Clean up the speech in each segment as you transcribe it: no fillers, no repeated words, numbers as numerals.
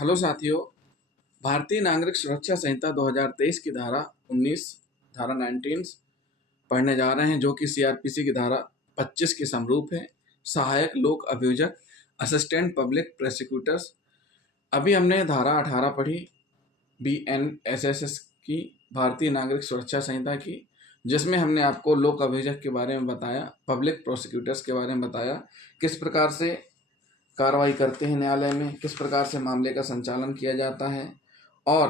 Hello साथियों। भारतीय नागरिक सुरक्षा संहिता 2023 की धारा 19 धारा 19 पढ़ने जा रहे हैं, जो कि सीआरपीसी की धारा 25 के समरूप है। सहायक लोक अभियोजक, असिस्टेंट पब्लिक प्रोसिक्यूटर्स। अभी हमने धारा 18 पढ़ी BNSS की, भारतीय नागरिक सुरक्षा संहिता की, जिसमें हमने आपको लोक अभियोजक के बारे में बताया, पब्लिक प्रोसिक्यूटर्स के बारे में बताया, किस प्रकार से कार्रवाई करते हैं न्यायालय में, किस प्रकार से मामले का संचालन किया जाता है और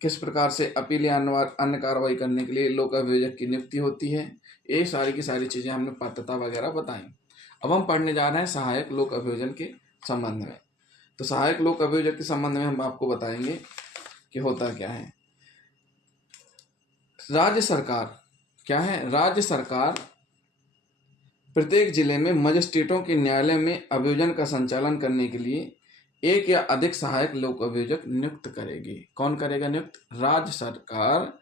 किस प्रकार से अपील या अन्य कार्रवाई करने के लिए लोक अभियोजक की नियुक्ति होती है। ये सारी की सारी चीज़ें हमने पात्रता वगैरह बताई। अब हम पढ़ने जा रहे हैं सहायक लोक अभियोजन के संबंध में। तो सहायक लोक अभियोजक के संबंध में हम आपको बताएंगे कि होता क्या है। राज्य सरकार क्या है? राज्य सरकार प्रत्येक जिले में मजिस्ट्रेटों के न्यायालय में अभियोजन का संचालन करने के लिए एक या अधिक सहायक लोक अभियोजक नियुक्त करेगी। कौन करेगा नियुक्त? राज्य सरकार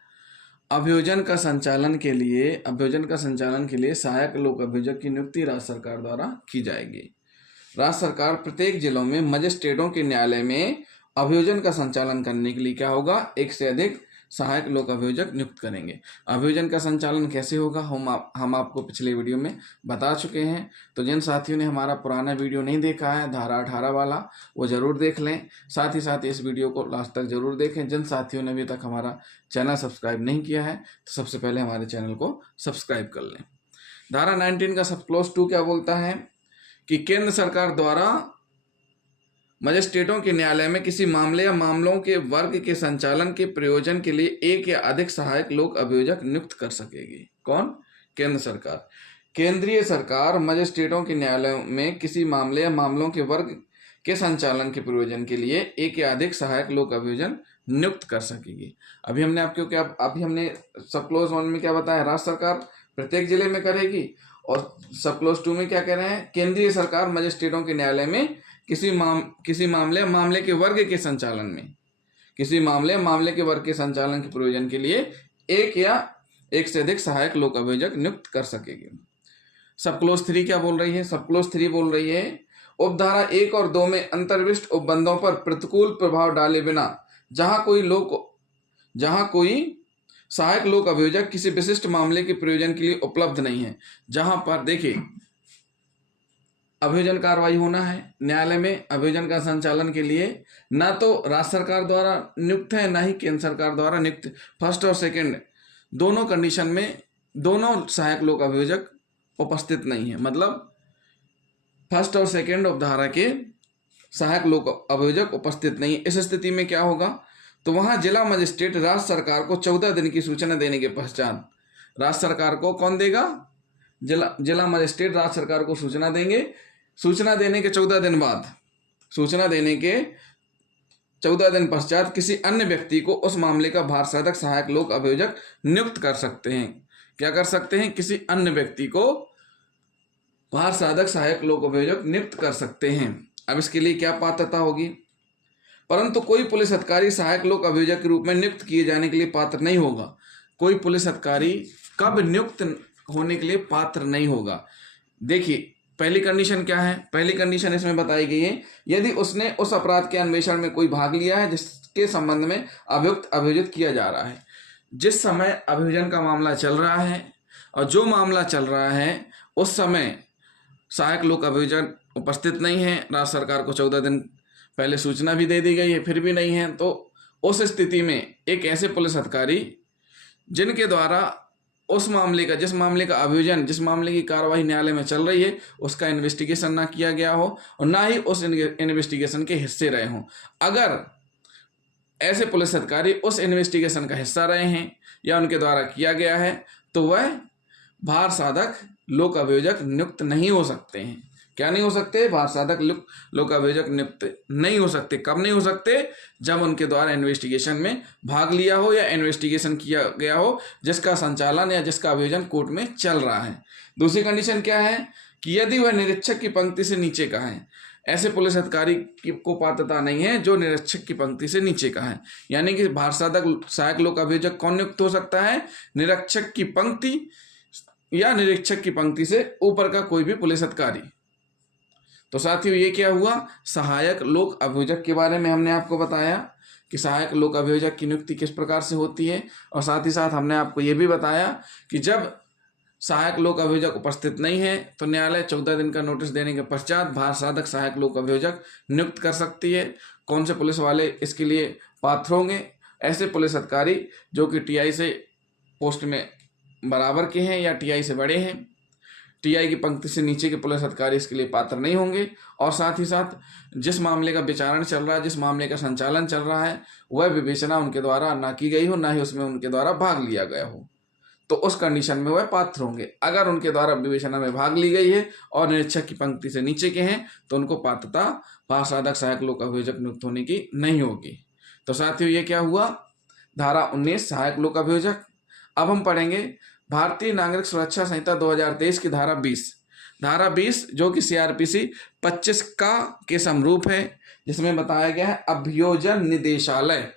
अभियोजन का संचालन के लिए सहायक लोक अभियोजक की नियुक्ति राज्य सरकार द्वारा की जाएगी। राज्य सरकार प्रत्येक जिलों में मजिस्ट्रेटों के न्यायालय में अभियोजन का संचालन करने के लिए क्या होगा? एक से अधिक सहायक लोक अभियोजक नियुक्त करेंगे। अभियोजन का संचालन कैसे होगा हम आपको पिछले वीडियो में बता चुके हैं। तो जिन साथियों ने हमारा पुराना वीडियो नहीं देखा है, धारा 18 वाला, वो ज़रूर देख लें। साथ ही साथ इस वीडियो को लास्ट तक जरूर देखें। जिन साथियों ने अभी तक हमारा चैनल सब्सक्राइब नहीं किया है, तो सबसे पहले हमारे चैनल को सब्सक्राइब कर लें। धारा 19 का सब क्लोज 2 क्या बोलता है कि केंद्र सरकार द्वारा मजिस्ट्रेटों के न्यायालय में किसी मामले या मामलों के वर्ग के संचालन के प्रयोजन के लिए एक या अधिक सहायक लोक अभियोजक नियुक्त कर सकेगी। कौन? केंद्र सरकार। केंद्रीय सरकार मजिस्ट्रेटों के न्यायालय में किसी मामले या मामलों के वर्ग के संचालन के प्रयोजन के लिए एक या अधिक सहायक लोक अभियोजन नियुक्त कर सकेगी। अभी हमने सब क्लोज 1 में क्या बताया? राज्य सरकार प्रत्येक जिले में करेगी। और सब क्लोज 2 में क्या कह रहे हैं? केंद्रीय सरकार मजिस्ट्रेटों के न्यायालय में किसी मामले के वर्ग के संचालन में, मामले के वर्ग के संचालन के प्रयोजन के लिए एक या एक से अधिक सहायक लोक अभियोजक नियुक्त कर सकेगी। सब क्लोज 3 क्या बोल रही है? सब क्लोज 3 बोल रही है उपधारा 1 और 2 में अंतर्विष्ट उपबंधों पर प्रतिकूल प्रभाव डाले बिना जहां कोई सहायक लोक अभियोजक किसी विशिष्ट मामले के प्रयोजन के लिए उपलब्ध नहीं है। जहां पर देखिए अभियोजन कार्रवाई होना है न्यायालय में, अभियोजन का संचालन के लिए ना तो राज्य सरकार द्वारा नियुक्त है, ना ही केंद्र सरकार द्वारा नियुक्त। फर्स्ट और सेकंड दोनों कंडीशन में दोनों सहायक लोक अभियोजक उपस्थित नहीं है। मतलब फर्स्ट और सेकंड उपधारा के सहायक लोक अभियोजक उपस्थित नहीं है। इस स्थिति में क्या होगा? तो वहां जिला मजिस्ट्रेट राज्य सरकार को 14 दिन की सूचना देने के पश्चात, राज्य सरकार को कौन देगा? जिला मजिस्ट्रेट राज्य सरकार को सूचना देंगे। सूचना देने के 14 दिन बाद, सूचना देने के 14 दिन पश्चात किसी अन्य व्यक्ति को उस मामले का भारसाधक सहायक लोक अभियोजक नियुक्त कर सकते हैं। क्या कर सकते हैं? किसी अन्य व्यक्ति को भारसाधक सहायक लोक अभियोजक नियुक्त कर सकते हैं। अब इसके लिए क्या पात्रता होगी? परंतु कोई पुलिस अधिकारी सहायक लोक अभियोजक के रूप में नियुक्त किए जाने के लिए पात्र नहीं होगा। कोई पुलिस अधिकारी कब नियुक्त होने के लिए पात्र नहीं होगा? देखिए पहली कंडीशन क्या है? पहली कंडीशन इसमें बताई गई है, यदि उसने उस अपराध के अन्वेषण में कोई भाग लिया है जिसके संबंध में अभियुक्त अभियोजित किया जा रहा है। जिस समय अभियोजन का मामला चल रहा है और जो मामला चल रहा है उस समय सहायक लोक अभियोजक उपस्थित नहीं है, राज्य सरकार को 14 दिन पहले सूचना भी दे दी गई है, फिर भी नहीं है, तो उस स्थिति में एक ऐसे पुलिस अधिकारी जिनके द्वारा उस मामले का, जिस मामले का अभियोजन, जिस मामले की कार्रवाई न्यायालय में चल रही है, उसका इन्वेस्टिगेशन ना किया गया हो और ना ही उस इन्वेस्टिगेशन के हिस्से रहे हों। अगर ऐसे पुलिस अधिकारी उस इन्वेस्टिगेशन का हिस्सा रहे हैं या उनके द्वारा किया गया है, तो वह भारसाधक लोक अभियोजक नियुक्त नहीं हो सकते हैं। क्या नहीं हो सकते? भारसाधक लोक अभियोजक नियुक्त नहीं हो सकते। कब नहीं हो सकते? जब उनके द्वारा इन्वेस्टिगेशन में भाग लिया हो या इन्वेस्टिगेशन किया गया हो जिसका संचालन या जिसका अभियोजन कोर्ट में चल रहा है। दूसरी कंडीशन क्या है कि यदि वह निरीक्षक की पंक्ति से नीचे का है। ऐसे पुलिस अधिकारी को पात्रता नहीं है जो निरीक्षक की पंक्ति से नीचे का है। यानी कि भारसाधक सहायक लोक अभियोजक कौन नियुक्त हो सकता है? निरीक्षक की पंक्ति या निरीक्षक की पंक्ति से ऊपर का कोई भी पुलिस अधिकारी। तो साथियों ये क्या हुआ, सहायक लोक अभियोजक के बारे में हमने आपको बताया कि सहायक लोक अभियोजक की नियुक्ति किस प्रकार से होती है, और साथ ही साथ हमने आपको ये भी बताया कि जब सहायक लोक अभियोजक उपस्थित नहीं है तो न्यायालय 14 दिन का नोटिस देने के पश्चात भार साधक सहायक लोक अभियोजक नियुक्त कर सकती है। कौन से पुलिस वाले इसके लिए पात्र होंगे, ऐसे पुलिस अधिकारी जो कि टीआई से पोस्ट में बराबर के हैं या टीआई से बड़े हैं। टीआई की पंक्ति से नीचे के पुलिस अधिकारी इसके लिए पात्र नहीं होंगे। और साथ ही साथ जिस मामले का विचारण चल रहा है, जिस मामले का संचालन चल रहा है, वह विवेचना उनके द्वारा ना की गई हो, ना ही उसमें उनके द्वारा भाग लिया गया हो, तो उस कंडीशन में वह पात्र होंगे। अगर उनके द्वारा विवेचना में भाग ली गई है और निरीक्षक की पंक्ति से नीचे के हैं तो उनको पात्रता भार साधक सहायक लोक अभियोजक नियुक्त होने की नहीं होगी। तो साथियों ये क्या हुआ, धारा 19 सहायक लोक अभियोजक। अब हम पढ़ेंगे भारतीय नागरिक सुरक्षा संहिता 2023 की धारा 20 जो कि CRPC 25 का के समरूप है, जिसमें बताया गया है अभियोजन निदेशालय